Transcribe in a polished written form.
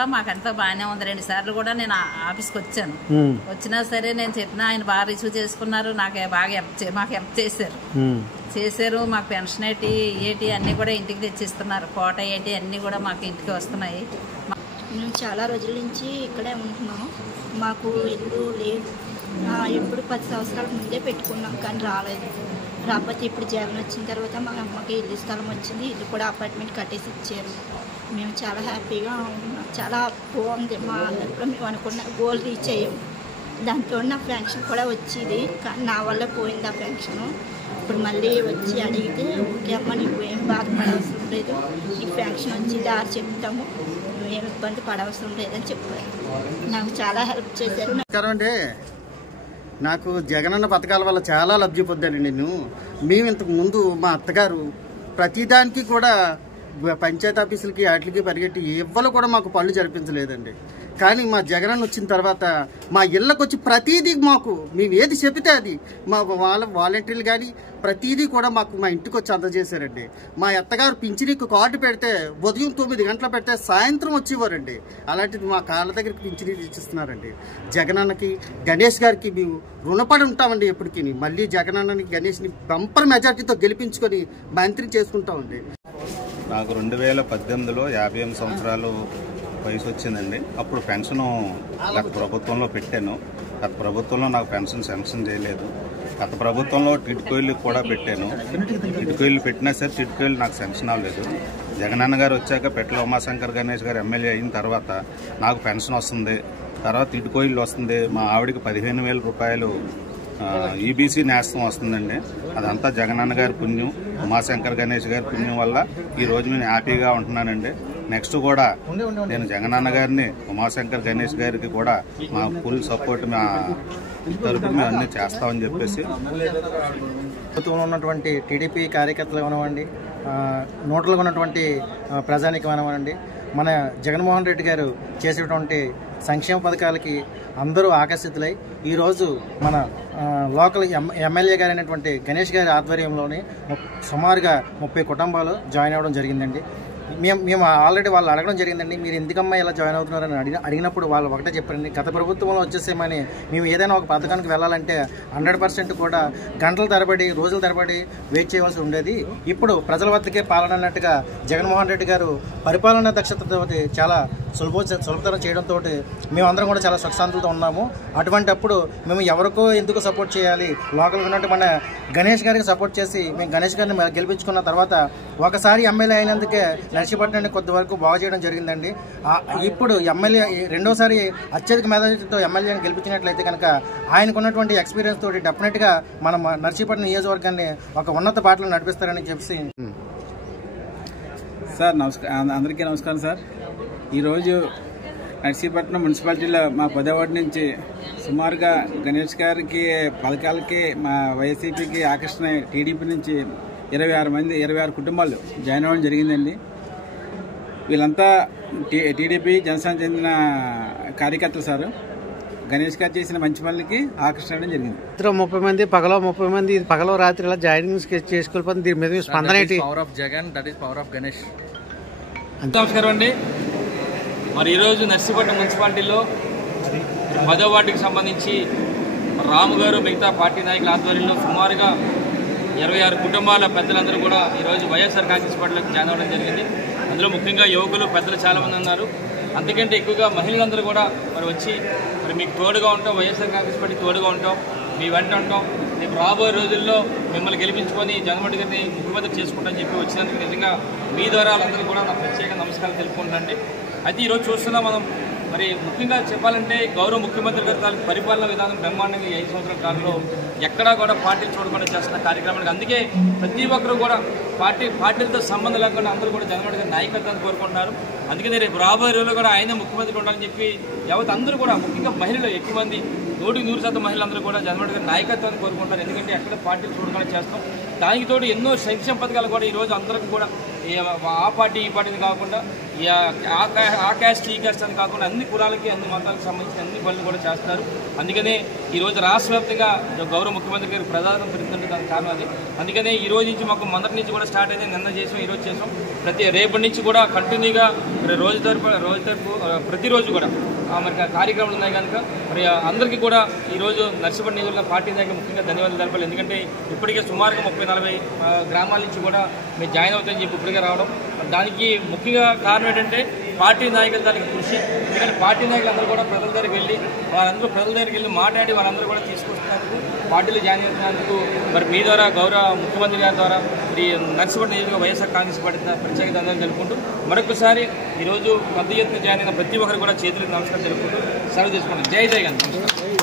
కూడా మాకంతా బాగానే ఉంది. 2 సార్లు కూడా నేను ఆఫీస్కి వచ్చాను. వచ్చినా సరే నేను చెప్పిన ఆయన బాగా రిసీవ్ చేసుకున్నారు. నాకు బాగా మాకు హెల్ప్ చేశారు. మాకు పెన్షన్ ఏటి అన్నీ కూడా ఇంటికి తెచ్చిస్తున్నారు. కోట ఏటి అన్నీ కూడా మాకు ఇంటికి వస్తున్నాయి. మేము చాలా రోజుల నుంచి ఇక్కడే ఉంటున్నాము. మాకు ఇల్లు లేదు. ఎప్పుడు 10 సంవత్సరాల ముందే పెట్టుకున్నాం కానీ రాకపోతే ఇప్పుడు జగన్ వచ్చిన తర్వాత మా అమ్మకి ఇల్లు స్థలం వచ్చింది. ఇల్లు కూడా అపార్ట్మెంట్ కట్టేసి ఇచ్చారు. మేము చాలా హ్యాపీగా ఉన్నాం. చాలా బాగుంది. మా లైఫ్లో మేము అనుకున్న గోల్ రీచ్ అయ్యాం. దాంతో నా పెన్షన్ కూడా వచ్చేది కానీ నా వల్ల పోయింది ఆ పెన్షను. ఇప్పుడు మళ్ళీ వచ్చి అడిగితే ఓకే అమ్మ నీకు ఏం బాధపడవసరం లేదు, నీకు పెన్షన్ వచ్చి దారి చెప్తాము, నువ్వేం ఇబ్బంది పడవసరం లేదని చెప్పారు. నాకు చాలా హెల్ప్ చేశారు. నాకు జగనన్న పథకాల వల్ల చాలా లబ్ధి పొందానండి. మేము ఇంతకు ముందు మా అత్తగారు ప్రతిదానికి కూడా పంచాయతీ ఆఫీసులకి వాటికి పరిగెట్టి ఎవ్వరు కూడా మాకు పనులు జరిపించలేదండి. కానీ మా జగనన్న వచ్చిన తర్వాత మా ఇళ్ళకు వచ్చి ప్రతిదీ మాకు మేము ఏది చెబితే అది మా వాలంటీర్లు కానీ ప్రతిదీ కూడా మాకు మా ఇంటికి వచ్చి అందజేశారండి. మా అత్తగారు పింఛనీకి కార్డు పెడితే ఉదయం 9 గంటలు పెడితే సాయంత్రం వచ్చేవారండి. అలాంటిది మా కాళ్ళ దగ్గరికి పింఛనీ ఇచ్చిస్తున్నారండి. జగనన్నకి గణేష్ గారికి మేము రుణపడి ఉంటామండి ఎప్పటికీ. మళ్ళీ జగనన్నని గణేష్ని బంపర్ మెజార్టీతో గెలిపించుకొని మంత్రిని చేసుకుంటామండి. నాకు 2018లో 58 సంవత్సరాలు వయసు వచ్చిందండి. అప్పుడు పెన్షను గత ప్రభుత్వంలో పెట్టాను. గత ప్రభుత్వంలో నాకు పెన్షన్ శాంక్షన్ చేయలేదు. గత ప్రభుత్వంలో టిడ్కోయిలు కూడా పెట్టాను. టిడ్కోయిలు పెట్టినా సరే టిడ్కోయిలు నాకు శాంక్షన్ అవ్వలేదు. జగనన్న గారు వచ్చాక పెట్ల ఉమాశంకర్ గణేష్ గారు ఎమ్మెల్యే అయిన తర్వాత నాకు పెన్షన్ వస్తుంది. తర్వాత టిడ్కోయిలు వస్తుంది. మా ఆవిడికి 15,000 రూపాయలు ఈబీసీ నేస్తం వస్తుందండి. అదంతా జగనన్న గారి పుణ్యం, ఉమాశంకర్ గణేష్ గారి పుణ్యం వల్ల ఈరోజు నేను హ్యాపీగా ఉంటున్నానండి. నెక్స్ట్ కూడా నేను జగనన్న గారిని, ఉమాశంకర్ గణేష్ గారికి కూడా మా ఫుల్ సపోర్ట్ మా తరపున మేము అన్నీ చేస్తామని చెప్పేసి ప్రభుత్వంలో ఉన్నటువంటి టీడీపీ కార్యకర్తలు అవనివ్వండి, నోట్లుగా ఉన్నటువంటి ప్రజానికి అవనివ్వండి, మన జగన్మోహన్ రెడ్డి గారు చేసేటువంటి సంక్షేమ పథకాలకి అందరూ ఆకర్షితులై ఈరోజు మన లోకల్ ఎమ్మెల్యే గారు అయినటువంటి గణేష్ గారి ఆధ్వర్యంలోని సుమారుగా 30 కుటుంబాలు జాయిన్ అవ్వడం జరిగిందండి. మేము ఆల్రెడీ వాళ్ళు అడగడం జరిగిందండి, మీరు ఎందుకమ్మా ఇలా జాయిన్ అవుతున్నారని అడిగినప్పుడు వాళ్ళు ఒకటే చెప్పారండి, గత ప్రభుత్వంలో వచ్చేసేమని మేము ఏదైనా ఒక పథకానికి వెళ్ళాలంటే 100% కూడా గంటల తరబడి రోజుల తరబడి వెయిట్ చేయవలసి ఉండేది. ఇప్పుడు ప్రజల వద్దకే పాలన అన్నట్టుగా జగన్మోహన్ రెడ్డి గారు పరిపాలనా దక్షతతో చాలా సులభతరం చేయడంతో మేమందరం కూడా చాలా సుఖశాంతులతో ఉన్నాము. అటువంటిప్పుడు మేము ఎవరికో ఎందుకు సపోర్ట్ చేయాలి, లోకల్గా ఉన్నట్టు మన గణేష్ గారికి సపోర్ట్ చేసి మేము గణేష్ గారిని గెలిపించుకున్న తర్వాత ఒకసారి ఎమ్మెల్యే అయినందుకే నర్సీపట్నాన్ని కొద్ది వరకు బాగు చేయడం జరిగిందండి. ఇప్పుడు ఎమ్మెల్యే రెండోసారి అత్యధిక మెజారిటీతో ఎమ్మెల్యేని గెలిపించినట్లయితే కనుక ఆయనకున్నటువంటి ఎక్స్పీరియన్స్ తోటి డెఫినెట్గా మనం నర్సీపట్నం నియోజకవర్గాన్ని ఒక ఉన్నత బాటలో నడిపిస్తారని చెప్పి. సార్ అందరికీ నమస్కారం సార్. ఈరోజు నర్సీపట్నం మున్సిపాలిటీలో మా 10వ వార్డు నుంచి సుమారుగా గణేష్ గారికి పథకాలకి మా వైసీపీకి ఆకర్షణ టీడీపీ నుంచి 26 కుటుంబాలు జాయిన్ అవ్వడం జరిగిందండి. వీళ్ళంతా టీడీపీ జనసేన చెందిన కార్యకర్తలు సార్. గణేష్ గారు చేసిన మంచి పనులకి ఆకర్షణ జరిగింది. 30 మంది పగలో 30 మంది పగలో రాత్రి ఇలా జాయినింగ్ చేసుకోవాలి. దీని మీద స్పందన ఏంటి? Power of Jagan, that is power of Ganesh. నమస్కారం అండి. మరి ఈరోజు నర్సీపట్నం మున్సిపాలిటీలో 10వ వార్డుకి సంబంధించి రాము గారు మిగతా పార్టీ నాయకుల ఆధ్వర్యంలో సుమారుగా 26 కుటుంబాల పెద్దలందరూ కూడా ఈరోజు వైఎస్ఆర్ కాంగ్రెస్ పార్టీలోకి జాయిన్ అవ్వడం జరిగింది. అందులో ముఖ్యంగా యువకులు, పెద్దలు చాలామంది ఉన్నారు. అంతకంటే ఎక్కువగా మహిళలందరూ కూడా మరి వచ్చి మరి మీకు తోడుగా ఉంటాం, వైఎస్ఆర్ కాంగ్రెస్ పార్టీ తోడుగా ఉంటాం, మీ వెంట ఉంటాం, రేపు రాబోయే రోజుల్లో మిమ్మల్ని గెలిపించుకొని జగన్మోహన్ గారిని ముఖ్యమంత్రి చేసుకుంటామని చెప్పి వచ్చినందుకు నిజంగా మీ ద్వారా వాళ్ళందరూ కూడా నా ప్రత్యేక నమస్కారాలు తెలుపుకుంటానండి. అయితే ఈరోజు చూస్తున్నాం మనం మరి ముఖ్యంగా చెప్పాలంటే గౌరవ ముఖ్యమంత్రి గారి తాలూకు పరిపాలన విధానం బ్రహ్మాండంగా 5 సంవత్సరాల కాలంలో ఎక్కడా కూడా పార్టీలు చూడకుండా చేస్తున్న కార్యక్రమానికి అందుకే ప్రతి ఒక్కరు కూడా పార్టీలతో సంబంధం లేకుండా అందరూ కూడా జగన్మోహన్ గారి నాయకత్వాన్ని కోరుకుంటున్నారు. అందుకని రేపు రాబోయే రోజుల్లో కూడా ఆయన ముఖ్యమంత్రి ఉండాలని చెప్పి యావత్ అందరూ కూడా ముఖ్యంగా మహిళలు ఎక్కువ మంది 100% మహిళలందరూ కూడా జగన్మోహన్ గారి నాయకత్వాన్ని కోరుకుంటారు. ఎందుకంటే ఎక్కడ పార్టీలు చూడకుండా చేస్తాం. దానికి తోడు ఎన్నో సంక్షేమ పథకాలు కూడా ఈరోజు అందరికీ కూడా ఆ పార్టీ ఈ పార్టీని కాకుండా ఆ క్యాస్ట్ ఈ క్యాస్ట్ అని కాకుండా అన్ని కులాలకి అన్ని మతాలకు సంబంధించిన అన్ని పనులు కూడా చేస్తారు. అందుకనే ఈరోజు రాష్ట్ర వ్యాప్తంగా గౌరవ ముఖ్యమంత్రి గారికి ప్రధానం పెరుగుతుంటే దానికి కారణం అది. అందుకనే ఈ రోజు నుంచి మాకు మొదటి నుంచి కూడా స్టార్ట్ అయితే నిన్న చేసాం, ఈరోజు చేసాం. రేపటి నుంచి కూడా కంటిన్యూగా రోజు తరపు ప్రతిరోజు కూడా మరి కార్యక్రమాలు ఉన్నాయి కనుక మరి అందరికీ కూడా ఈరోజు నర్సీపట్నం నియోజకవర్గ పార్టీ నాయకులు ముఖ్యంగా ధన్యవాదాలు తెలపాలి. ఎందుకంటే ఇప్పటికే సుమారుగా 30-40 గ్రామాల నుంచి కూడా మేము జాయిన్ అవుతామని చెప్పి ఇప్పటికే రావడం. దానికి ముఖ్యంగా కారణం ఏంటంటే పార్టీ నాయకుల దానికి కృషి. ఎందుకంటే పార్టీ నాయకులు అందరూ కూడా ప్రజల దగ్గరికి వెళ్ళి ప్రజల దగ్గరికి వెళ్ళి మాట్లాడి వాళ్ళందరూ కూడా తీసుకొస్తున్నందుకు, పార్టీలో జాయిన్ అవుతున్నందుకు మరి మీ ద్వారా గౌరవ ముఖ్యమంత్రి గారి ద్వారా మరి నర్సీపట్నం నియోజకవర్గ వైఎస్ఆర్ కాంగ్రెస్ పార్టీ ప్రత్యేక ధన్యవాదాలు తెలుపుకుంటూ మరొకసారి ఈరోజు పెద్ద ఎత్తున జాయిన్ అయిన ప్రతి ఒక్కరు కూడా చేతులకు నమస్కారం తెలుపుకుంటూ సెలవు తీసుకుంటాం. జై జై గాంధీ.